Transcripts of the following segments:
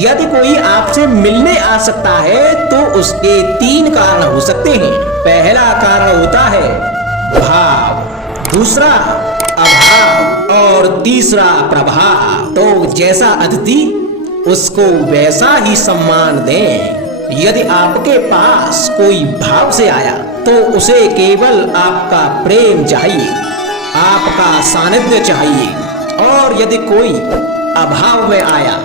यदि कोई आपसे मिलने आ सकता है तो उसके 3 कारण हो सकते हैं। पहला कारण होता है भाव, दूसरा अभाव और तीसरा प्रभाव। तो जैसा अतिथि उसको वैसा ही सम्मान दें। यदि आपके पास कोई भाव से आया तो उसे केवल आपका प्रेम चाहिए, आपका सानिध्य चाहिए। और यदि कोई अभाव में आया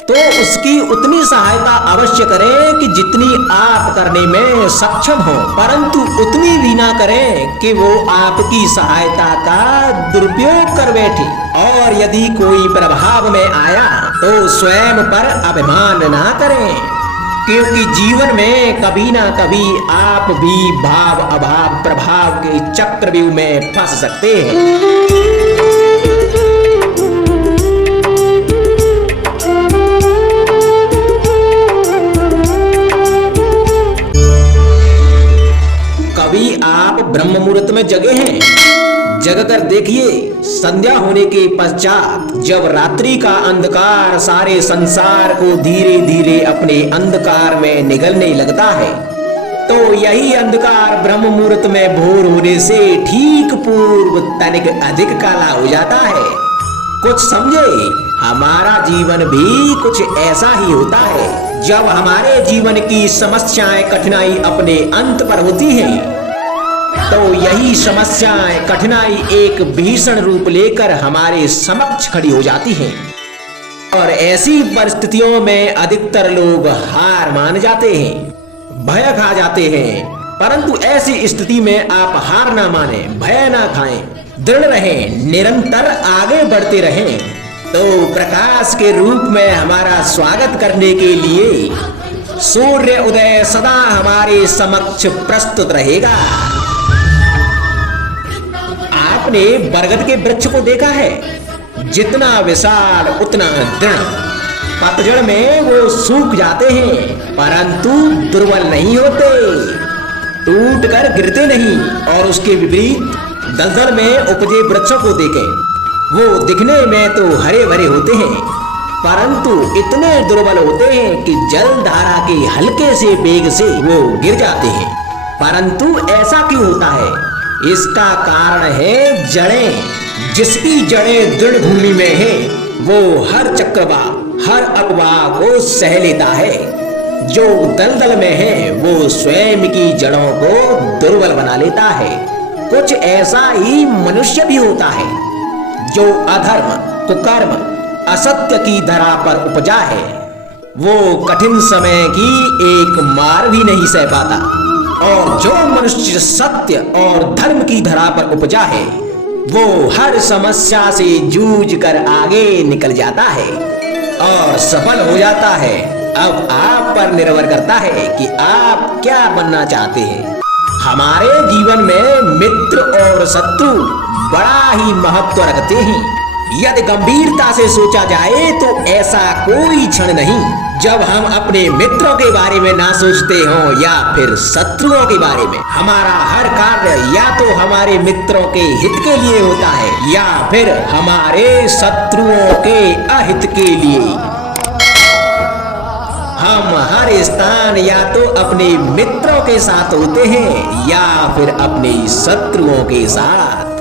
तो उसकी उतनी सहायता अवश्य करें कि जितनी आप करने में सक्षम हो, परंतु उतनी भी ना करें कि वो आपकी सहायता का दुरुपयोग कर बैठे। और यदि कोई प्रभाव में आया तो स्वयं पर अभिमान ना करें, क्योंकि जीवन में कभी ना कभी आप भी भाव अभाव प्रभाव के चक्रव्यूह में फंस सकते हैं। कभी आप ब्रह्म मुहूर्त में जगे हैं? जगकर देखिए, संध्या होने के पश्चात जब रात्रि का अंधकार सारे संसार को धीरे धीरे अपने अंधकार में निगलने लगता है, तो यही अंधकार ब्रह्म मुहूर्त में भोर होने से ठीक पूर्व तनिक अधिक काला हो जाता है। कुछ समझे, हमारा जीवन भी कुछ ऐसा ही होता है। जब हमारे जीवन की समस्याएं कठिनाई अपने अंत पर होती हैं, तो यही समस्याएं कठिनाई एक भीषण रूप लेकर हमारे समक्ष खड़ी हो जाती हैं। और ऐसी परिस्थितियों में अधिकतर लोग हार मान जाते हैं, भय खा जाते हैं। परंतु ऐसी स्थिति में आप हार ना माने, भय ना खाएं, दृढ़ रहें, निरंतर आगे बढ़ते रहें। तो प्रकाश के रूप में हमारा स्वागत करने के लिए सूर्य उदय सदा हमारे समक्ष प्रस्तुत रहेगा। आपने बरगद के वृक्ष को देखा है? जितना विशाल उतना दृढ़। पतझड़ में वो सूख जाते हैं, परंतु दुर्बल नहीं होते, टूट कर गिरते नहीं। और उसके विपरीत दलदल में उपजे वृक्षों को देखें, वो दिखने में तो हरे भरे होते हैं, परंतु इतने दुर्बल होते हैं कि जल धारा के हल्के से वेग से वो गिर जाते हैं। परंतु ऐसा क्यों होता है? इसका कारण है जड़ें। जिसकी जड़ें दृढ़ भूमि में है वो हर चक्रवात, हर अफवाह को सह लेता है। जो दलदल में है वो स्वयं की जड़ों को दुर्बल बना लेता है। कुछ ऐसा ही मनुष्य भी होता है, जो अधर्म, कुकर्म, असत्य की धरा पर उपजा है। वो कठिन समय की एक मार भी नहीं सह पाता। और जो मनुष्य सत्य और धर्म की धरा पर उपजा है, वो हर समस्या से जूझ कर आगे निकल जाता है और सफल हो जाता है। अब आप पर निर्भर करता है कि आप क्या बनना चाहते हैं। हमारे जीवन में मित्र और शत्रु बड़ा ही महत्व रखते हैं। यदि गंभीरता से सोचा जाए तो ऐसा कोई क्षण नहीं जब हम अपने मित्रों के बारे में ना सोचते हों या फिर शत्रुओं के बारे में। हमारा हर कार्य या तो हमारे मित्रों के हित के लिए होता है या फिर हमारे शत्रुओं के अहित के लिए। हम हर स्थान या तो अपने मित्रों के साथ होते हैं या फिर अपने शत्रुओं के साथ।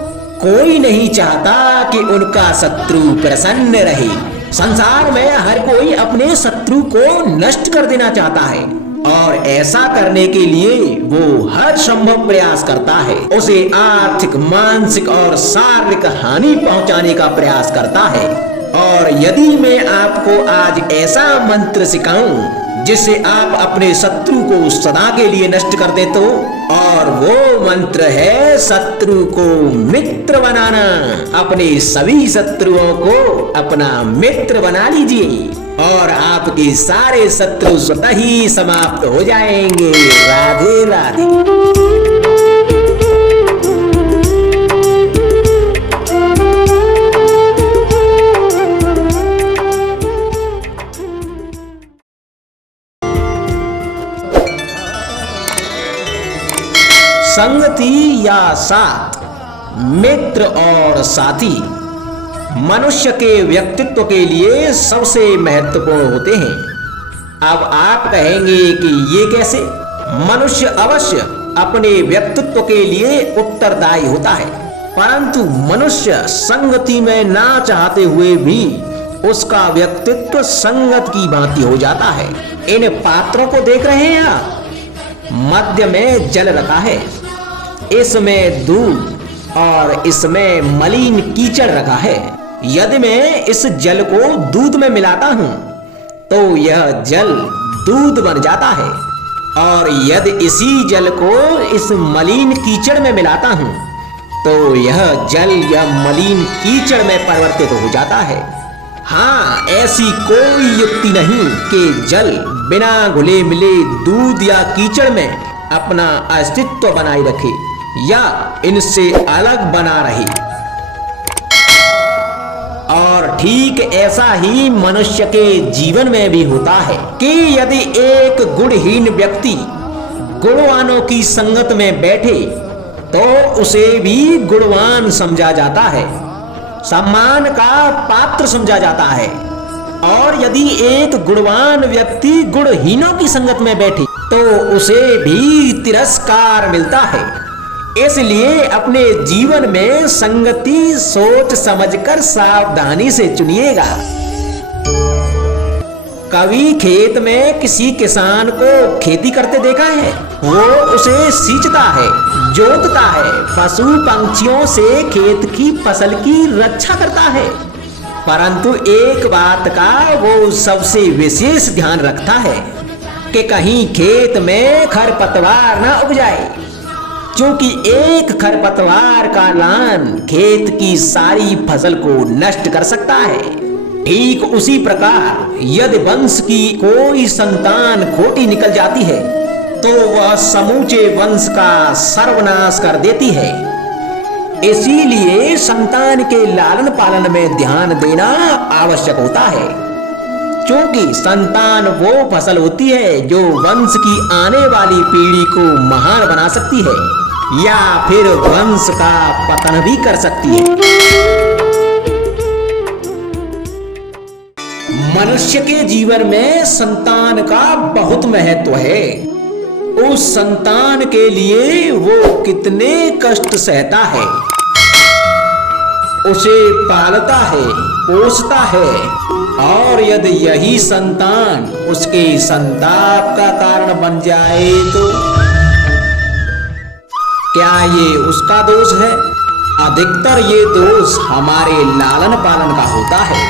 कोई नहीं चाहता कि उनका शत्रु प्रसन्न रहे। संसार में हर कोई अपने शत्रु को नष्ट कर देना चाहता है और ऐसा करने के लिए वो हर संभव प्रयास करता है। उसे आर्थिक, मानसिक और शारीरिक हानि पहुंचाने का प्रयास करता है। और यदि मैं आपको आज ऐसा मंत्र सिखाऊं जिससे आप अपने शत्रु को सदा के लिए नष्ट कर दे, तो और वो मंत्र है शत्रु को मित्र बनाना। अपने सभी शत्रुओं को अपना मित्र बना लीजिए और आपके सारे शत्रु स्वतः ही समाप्त हो जाएंगे। राधे राधे। संगति या साथ, मित्र और साथी मनुष्य के व्यक्तित्व के लिए सबसे महत्वपूर्ण होते हैं। अब आप कहेंगे कि ये कैसे? मनुष्य अवश्य अपने व्यक्तित्व के लिए उत्तरदायी होता है, परंतु मनुष्य संगति में ना चाहते हुए भी उसका व्यक्तित्व संगत की भांति हो जाता है। इन पात्रों को देख रहे हैं आप? मध्य में जल रखा है, इसमें दूध और इसमें मलिन कीचड़ रखा है। यदि मैं इस जल को दूध में मिलाता हूं तो यह जल दूध बन जाता है, और यदि इसी जल को इस मलिन कीचड़ में मिलाता हूं तो यह जल या मलिन कीचड़ में परिवर्तित हो जाता है। हाँ, ऐसी कोई युक्ति नहीं कि जल बिना घुले मिले दूध या कीचड़ में अपना अस्तित्व बनाए रखे या इनसे अलग बना रहे। और ठीक ऐसा ही मनुष्य के जीवन में भी होता है कि यदि एक गुणहीन व्यक्ति गुणवानों की संगत में बैठे तो उसे भी गुणवान समझा जाता है, सम्मान का पात्र समझा जाता है। और यदि एक गुणवान व्यक्ति गुणहीनों की संगत में बैठे तो उसे भी तिरस्कार मिलता है। इसलिए अपने जीवन में संगति सोच समझकर सावधानी से चुनिएगा। कभी खेत में किसी किसान को खेती करते देखा है? वो उसे सींचता है, जोतता है, पशु पंछियों से खेत की फसल की रक्षा करता है, परंतु एक बात का वो सबसे विशेष ध्यान रखता है कि कहीं खेत में खरपतवार न उग जाए, क्योंकि एक खरपतवार का लान खेत की सारी फसल को नष्ट कर सकता है। ठीक उसी प्रकार यदि वंश की कोई संतान खोटी निकल जाती है तो वह समूचे वंश का सर्वनाश कर देती है। इसीलिए संतान के लालन पालन में ध्यान देना आवश्यक होता है, क्योंकि संतान वो फसल होती है जो वंश की आने वाली पीढ़ी को महान बना सकती है या फिर वंश का पतन भी कर सकती है। मनुष्य के जीवन में संतान का बहुत महत्व है। उस संतान के लिए वो कितने कष्ट सहता है, उसे पालता है, पोसता है, और यदि यही संतान उसके संताप का कारण बन जाए तो क्या ये उसका दोष है? अधिकतर ये दोष हमारे लालन पालन का होता है।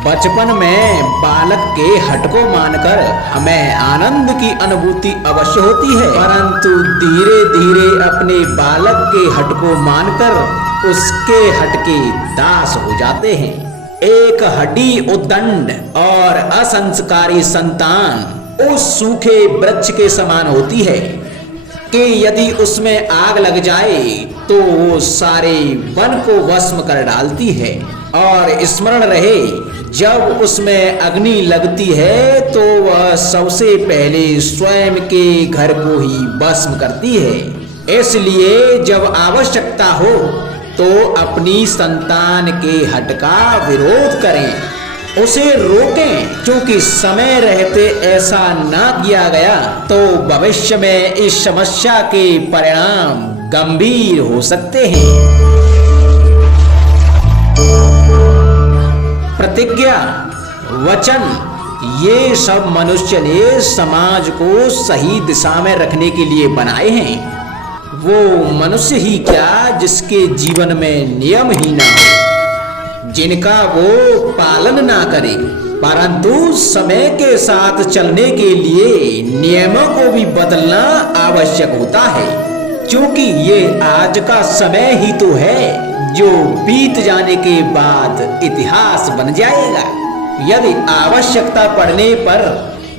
बचपन में बालक के हठ को मानकर हमें आनंद की अनुभूति अवश्य होती है, परंतु धीरे धीरे अपने बालक के हठ को मानकर उसके हठ के दास हो जाते हैं। एक हड्डी उद्दंड और असंस्कारी संतान उस सूखे वृक्ष के समान होती है कि यदि उसमें आग लग जाए तो वो सारे वन को भस्म कर डालती है। और स्मरण रहे, जब उसमें अग्नि लगती है तो वह सबसे पहले स्वयं के घर को ही भस्म करती है। इसलिए जब आवश्यकता हो तो अपनी संतान के हठ का विरोध करें, उसे रोकें, क्योंकि समय रहते ऐसा ना किया गया तो भविष्य में इस समस्या के परिणाम गंभीर हो सकते हैं। प्रतिज्ञा, वचन, ये सब मनुष्य ने समाज को सही दिशा में रखने के लिए बनाए हैं। वो मनुष्य ही क्या जिसके जीवन में नियम ही ना हो, जिनका वो पालन ना करे, परंतु समय के साथ चलने के लिए नियमों को भी बदलना आवश्यक होता है, क्योंकि ये आज का समय ही तो है जो बीत जाने के बाद इतिहास बन जाएगा। यदि आवश्यकता पड़ने पर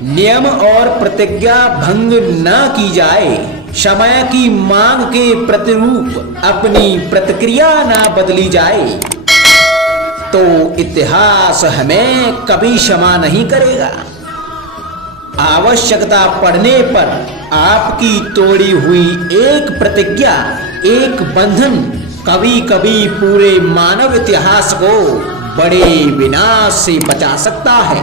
नियम और प्रतिज्ञा भंग न की जाए, समय की मांग के प्रतिरूप अपनी प्रतिक्रिया न बदली जाए, तो इतिहास हमें कभी क्षमा नहीं करेगा। आवश्यकता पड़ने पर आपकी तोड़ी हुई एक प्रतिज्ञा, एक बंधन कभी कभी पूरे मानव इतिहास को बड़े विनाश से बचा सकता है।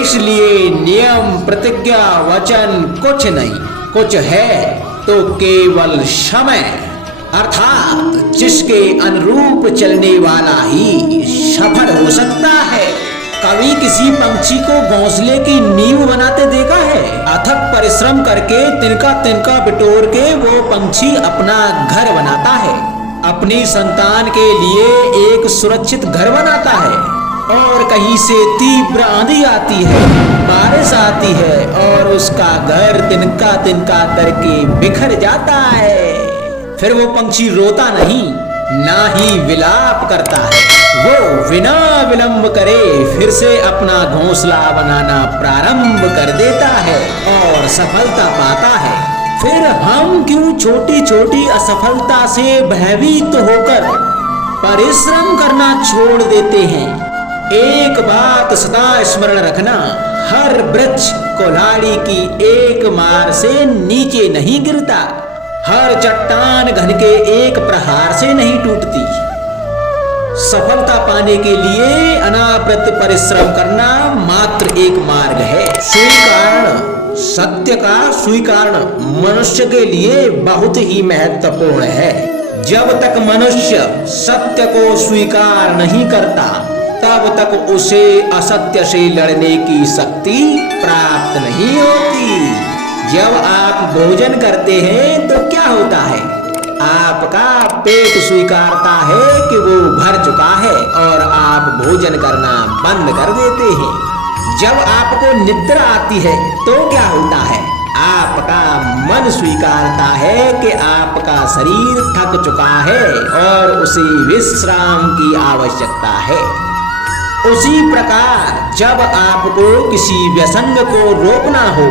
इसलिए नियम, प्रतिज्ञा, वचन कुछ नहीं, कुछ है तो केवल समय, अर्थात जिसके अनुरूप चलने वाला ही सफल हो सकता है। कभी किसी पंछी को घोंसले की नींव बनाते देखा है? अथक परिश्रम करके तिनका तिनका बिटोर के वो पंछी अपना घर बनाता है, अपनी संतान के लिए एक सुरक्षित घर बनाता है। और कहीं से तीव्र आंधी आती है, बारिश आती है और उसका घर तिनका तिनका करके बिखर जाता है। फिर वो पंछी रोता नहीं, ना ही विलाप करता है, वो बिना विलंब करे फिर से अपना घोंसला बनाना प्रारंभ कर देता है और सफलता पाता है। फिर हम क्यों छोटी छोटी असफलता से भयभीत होकर परिश्रम करना छोड़ देते हैं? एक बात सदा स्मरण रखना, हर वृक्ष कुल्हाड़ी की एक मार से नीचे नहीं गिरता, हर चट्टान घन के एक प्रहार से नहीं टूटती। सफलता पाने के लिए अनावृत परिश्रम करना मात्र एक मार्ग है। स्वीकरण, सत्य का स्वीकरण मनुष्य के लिए बहुत ही महत्वपूर्ण है। जब तक मनुष्य सत्य को स्वीकार नहीं करता तब तक उसे असत्य से लड़ने की शक्ति प्राप्त नहीं होती। जब आप भोजन करते हैं तो क्या होता है? आपका पेट स्वीकारता है कि वो भर चुका है और आप भोजन करना बंद कर देते हैं। जब आपको निद्रा आती है तो क्या होता है? आपका मन स्वीकारता है कि आपका शरीर थक चुका है और उसे विश्राम की आवश्यकता है। उसी प्रकार जब आपको किसी व्यसंग को रोकना हो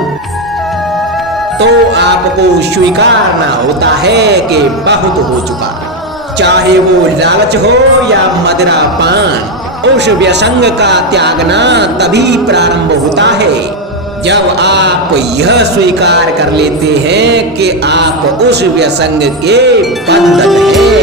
तो आपको स्वीकारना होता है कि बहुत हो चुका, चाहे वो लालच हो या मदिरा पान। उस व्यसंग का त्यागना तभी प्रारंभ होता है जब आप यह स्वीकार कर लेते हैं कि आप उस व्यसंग के बंधन हैं।